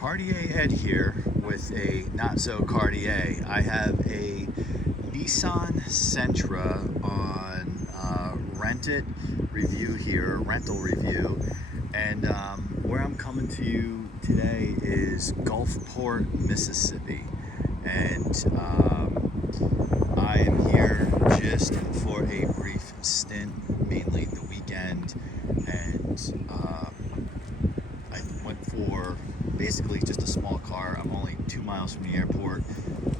Cartier Ed here with a not so Cartier. I have a Nissan Sentra on rental review, and where I'm coming to you today is Gulfport, Mississippi, and I am here just for a brief stint, mainly the weekend, and I went for basically just a small car. I'm only 2 miles from the airport,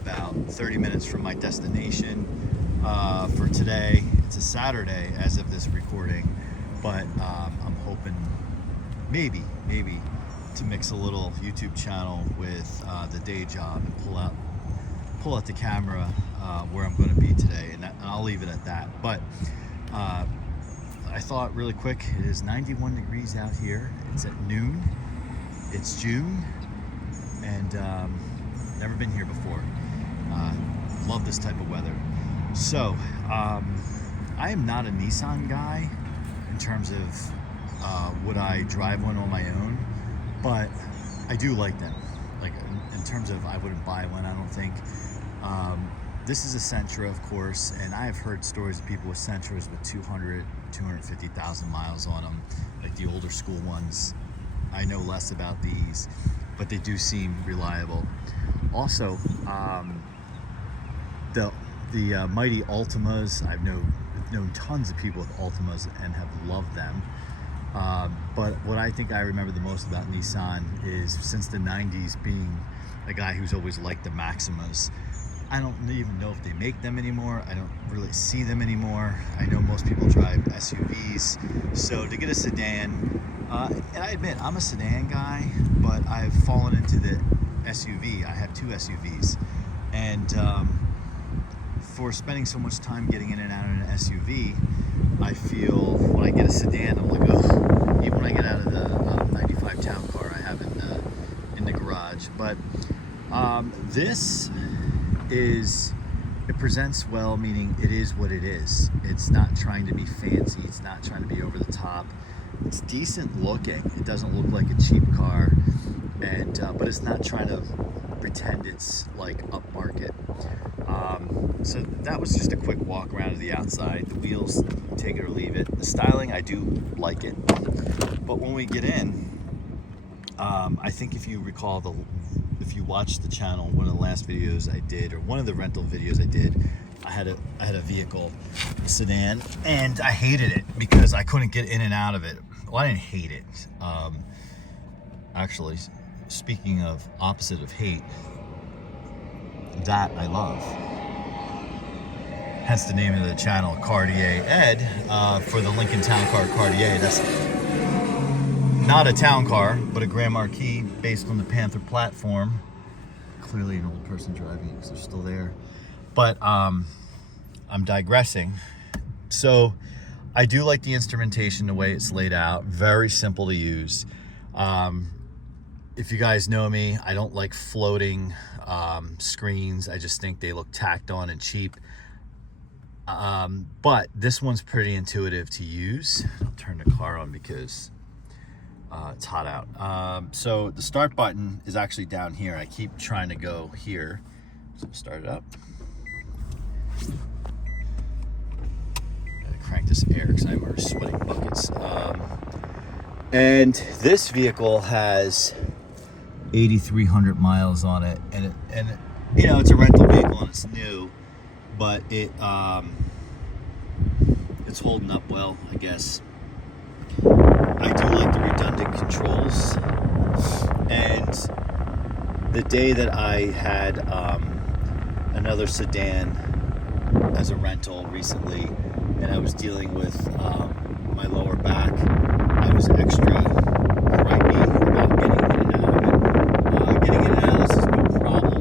about 30 minutes from my destination. For today, it's a Saturday as of this recording, but I'm hoping maybe to mix a little YouTube channel with the day job and pull out the camera where I'm going to be today, and I'll leave it at that. But I thought really quick, it is 91 degrees out here. It's at noon. It's June, and never been here before. Love this type of weather. So I am not a Nissan guy in terms of would I drive one on my own, but I do like them. Like in terms of I wouldn't buy one, I don't think. This is a Sentra, of course, and I have heard stories of people with Sentras with 250,000 miles on them, like the older school ones. I know less about these, but they do seem reliable. Also, the mighty Altimas, I've known tons of people with Altimas and have loved them. But what I think I remember the most about Nissan is, since the 90s, being a guy who's always liked the Maximas. I don't even know if they make them anymore. I don't really see them anymore. I know most people drive SUVs. So to get a sedan, and I admit I'm a sedan guy, but I've fallen into the SUV. I have two SUVs. And for spending so much time getting in and out of an SUV, I feel when I get a sedan, I'm like, ugh. Even when I get out of the 95 town car I have in the garage. But this it presents well, meaning it is what it is. It's not trying to be fancy. It's not trying to be over the top. It's decent looking. It doesn't look like a cheap car, and but it's not trying to pretend it's like upmarket. So that was just a quick walk around to the outside. The wheels, take it or leave it. The styling, I do like it. But when we get in, I think if you recall, if you watched the channel, one of the last videos I did, or one of the rental videos I did, I had a vehicle, a sedan, and I hated it because I couldn't get in and out of it. Well, I didn't hate it. Actually, speaking of opposite of hate, that I love. Hence the name of the channel, Cartier Ed, for the Lincoln Town Car Cartier. That's not a town car, but a Grand Marquis based on the Panther platform. Clearly an old person driving it because they're still there. But I'm digressing. So I do like the instrumentation, the way it's laid out. Very simple to use. If you guys know me, I don't like floating screens. I just think they look tacked on and cheap. But this one's pretty intuitive to use. I'll turn the car on because it's hot out. So the start button is actually down here. I keep trying to go here. So start it up. Gotta crank this air because I'm already sweating buckets. And this vehicle has 8,300 miles on it, and you know, it's a rental vehicle and it's new, but it's holding up well, I guess. I do like the redundant controls, and the day that I had another sedan as a rental recently, and I was dealing with my lower back, I was extra gripey about getting in and out of it. Getting in and out of this is no problem.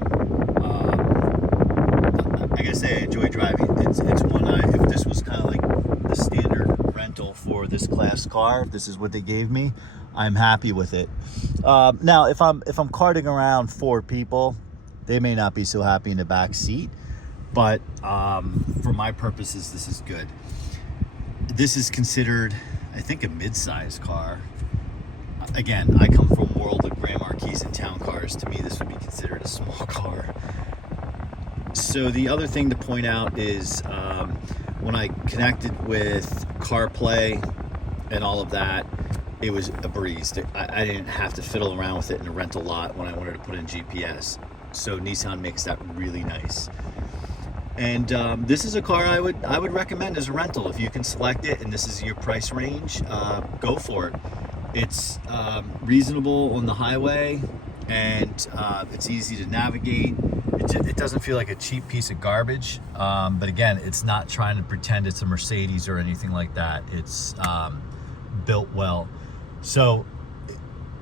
Like I say, I enjoy driving. It's one if this was kind of like the standard rental for this class car, if this is what they gave me, I'm happy with it. Now, if I'm carting around 4 people, they may not be so happy in the back seat, but for my purposes, this is good. This is considered, I think, a mid-size car. Again, I come from world of Grand Marquis Marquis and town cars. To me, this would be considered a small car. So the other thing to point out is when I connected with CarPlay and all of that, it was a breeze. I didn't have to fiddle around with it in a rental lot when I wanted to put in GPS. So Nissan makes that really nice. And this is a car I would recommend as a rental. If you can select it and this is your price range, go for it. It's reasonable on the highway, and it's easy to navigate. It doesn't feel like a cheap piece of garbage, but again, it's not trying to pretend it's a Mercedes or anything like that. It's built well. So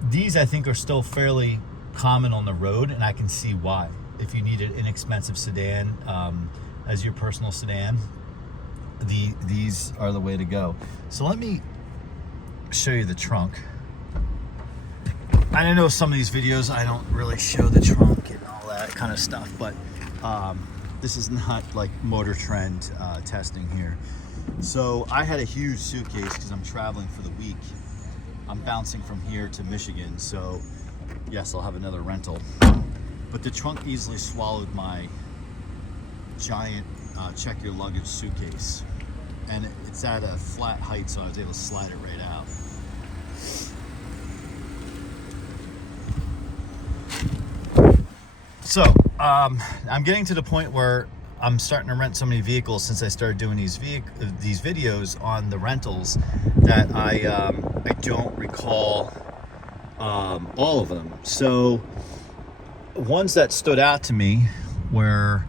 these, I think, are still fairly common on the road, and I can see why. If you need an inexpensive sedan as your personal sedan, these are the way to go. So let me show you the trunk. I know some of these videos I don't really show the trunk and all that kind of stuff, but this is not like Motor Trend testing here. So I had a huge suitcase because I'm traveling for the week. I'm bouncing from here to Michigan, so yes, I'll have another rental. But the trunk easily swallowed my giant check your luggage suitcase. And it's at a flat height, so I was able to slide it right out. So I'm getting to the point where I'm starting to rent so many vehicles since I started doing these videos on the rentals that I don't recall all of them. So ones that stood out to me were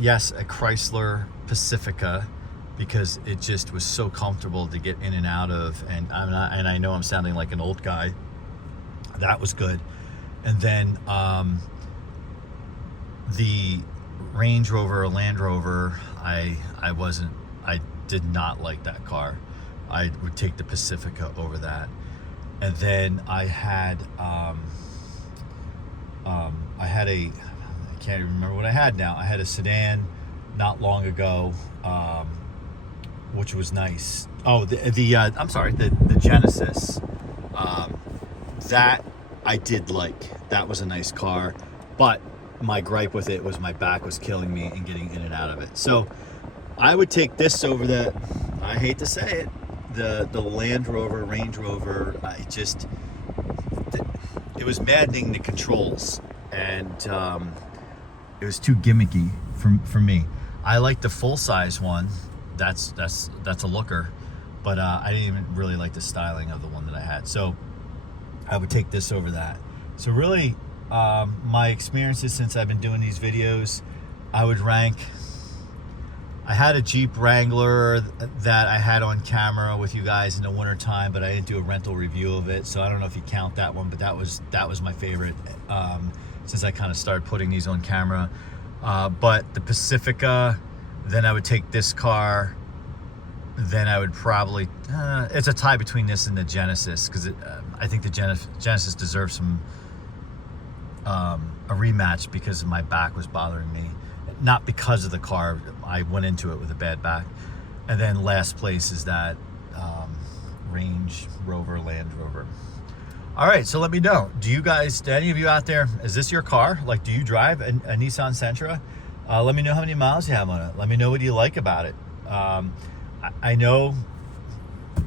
yes, a Chrysler Pacifica, because it just was so comfortable to get in and out of, and I know I'm sounding like an old guy. That was good. And then the Range Rover or Land Rover, I did not like that car. I would take the Pacifica over that. And then I had I can't even remember what I had now. I had a sedan not long ago, which was nice. Oh, I'm sorry, the Genesis. That I did like. That was a nice car, but my gripe with it was my back was killing me and getting in and out of it. So I would take this over the, I hate to say it, the Land Rover, Range Rover. It was maddening, the controls, and it was too gimmicky for me. I like the full-size one. That's a looker, but I didn't even really like the styling of the one that I had. So I would take this over that. So really, my experiences since I've been doing these videos, I would rank. I had a Jeep Wrangler that I had on camera with you guys in the winter time, but I didn't do a rental review of it, so I don't know if you count that one, but that was my favorite since I kind of started putting these on camera. But the Pacifica, then I would take this car, then I would probably, it's a tie between this and the Genesis, because I think the Genesis deserves some a rematch because my back was bothering me. Not because of the car, I went into it with a bad back. And then last place is that Range Rover, Land Rover. All right, so let me know. Do any of you out there, is this your car? Like, do you drive a Nissan Sentra? Let me know how many miles you have on it. Let me know what you like about it. I know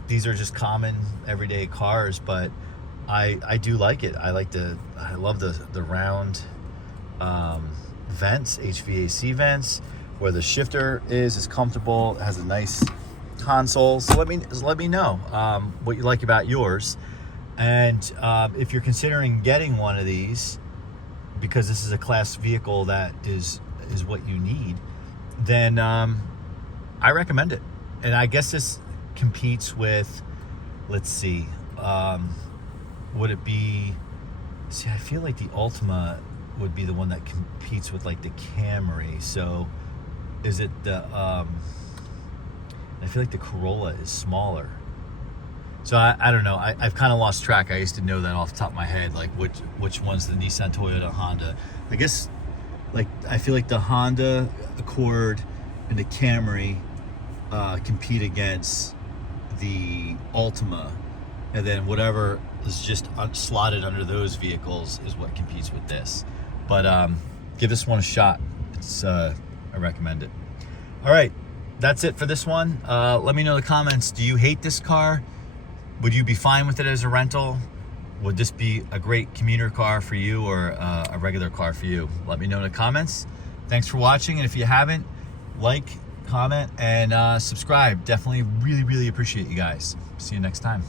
these are just common everyday cars, but I do like it. I love the round vents, HVAC vents, where the shifter is comfortable. It has a nice console. So let me know what you like about yours, and if you're considering getting one of these, because this is a class vehicle that is what you need, then I recommend it. And I guess this competes with, let's see, would it be? See, I feel like the Altima would be the one that competes with like the Camry. So is it the I feel like the Corolla is smaller. So I don't know. I've kind of lost track. I used to know that off the top of my head, like which one's the Nissan, Toyota, Honda. I guess like I feel like the Honda Accord and the Camry compete against the Altima and then whatever is just slotted under those vehicles is what competes with this. But give this one a shot. It's I recommend it. All right, that's it for this one. Let me know in the comments, do you hate this car? Would you be fine with it as a rental? Would this be a great commuter car for you, or a regular car for you? Let me know in the comments. Thanks for watching, and if you haven't, like, comment, and subscribe. Definitely really appreciate you guys. See you next time.